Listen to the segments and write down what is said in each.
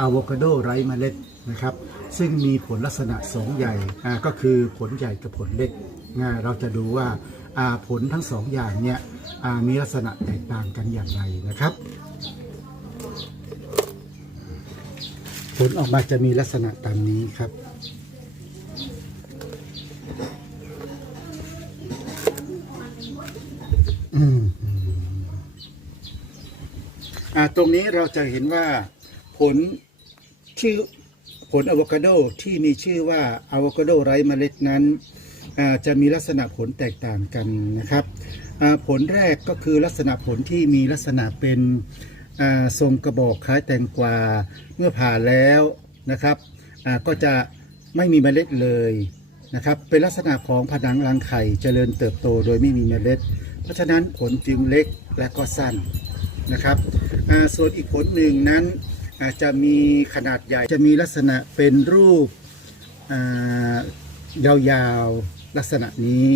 อะโวคาโดไร้เมล็ดนะครับ ซึ่งมีผลลักษณะสองใหญ่ก็คือผลใหญ่กับผลเล็กเราจะดูว่าผลทั้งสองอย่างเนี่ยมีลักษณะแตกต่างกันอย่างไรนะครับ ผลออกมาจะมีลักษณะตามนี้ครับอือตรงนี้เราจะเห็นว่าผล ชื่อผลอะโวคาโดที่มีชื่อว่าอะโวคาโดไร้เมล็ดนั้นจะมีลักษณะผลแตกต่างกันนะครับ ผลแรกก็คือลักษณะผลที่มีลักษณะเป็นทรงกระบอกคล้ายแตงกวาเมื่อผ่าแล้วนะครับก็จะไม่มีเมล็ดเลยนะครับ เป็นลักษณะของผนังรังไข่เจริญเติบโตโดยไม่มีเมล็ด เพราะฉะนั้นผลจึงเล็กและก็สั้นนะครับส่วนอีกผลหนึ่งนั้น จจะมีขนาดใหญ่จะมีลักษณะเป็นรูปายาวๆลักษณะนี้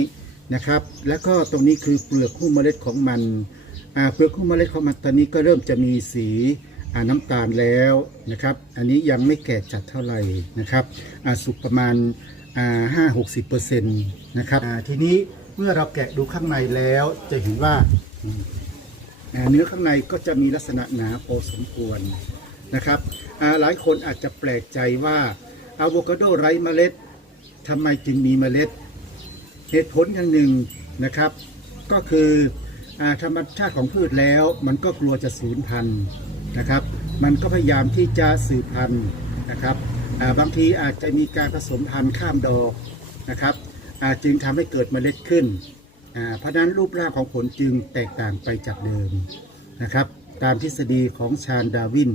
นะครับ แล้วก็ตรงนี้คือเปลือกหุ้มเมล็ดของมันเปลือกหุ้มเมล็ดของมันตอนนี้ก็เริ่มจะมีสีน้ำตาลแล้วนะครับ อันนี้ยังไม่แก่จัดเท่าไหร่นะครับสุกประมาณห้าหกสิบเปอร์เซ็นต์นะครับทีนี้เมื่อเราแกะดูข้างในแล้วจะเห็นว่าอืมอ่าเนื้อข้างในก็จะมีลักษณะหนาพอสมควร นะครับหลายคนอาจจะแปลกใจว่าอะโวคาโดไร้เมล็ดทำไมจึงมีเมล็ด เหตุผลอย่างหนึ่งนะครับ ก็คืออธรรมชาติของพืชแล้วมันก็กลัวจะสูญพันธุ์นะครับ มันก็พยายามที่จะสืบพันธุ์นะครับบางทีอาจจะมีการผสมพันธุ์ข้ามดอกนะครับจึงทำให้เกิดเมล็ดขึ้นเพราะนั้นรูปร่างของผลจึงแตกต่างไปจากเดิมนะครับ ตามทฤษฎีของชาญดาวิน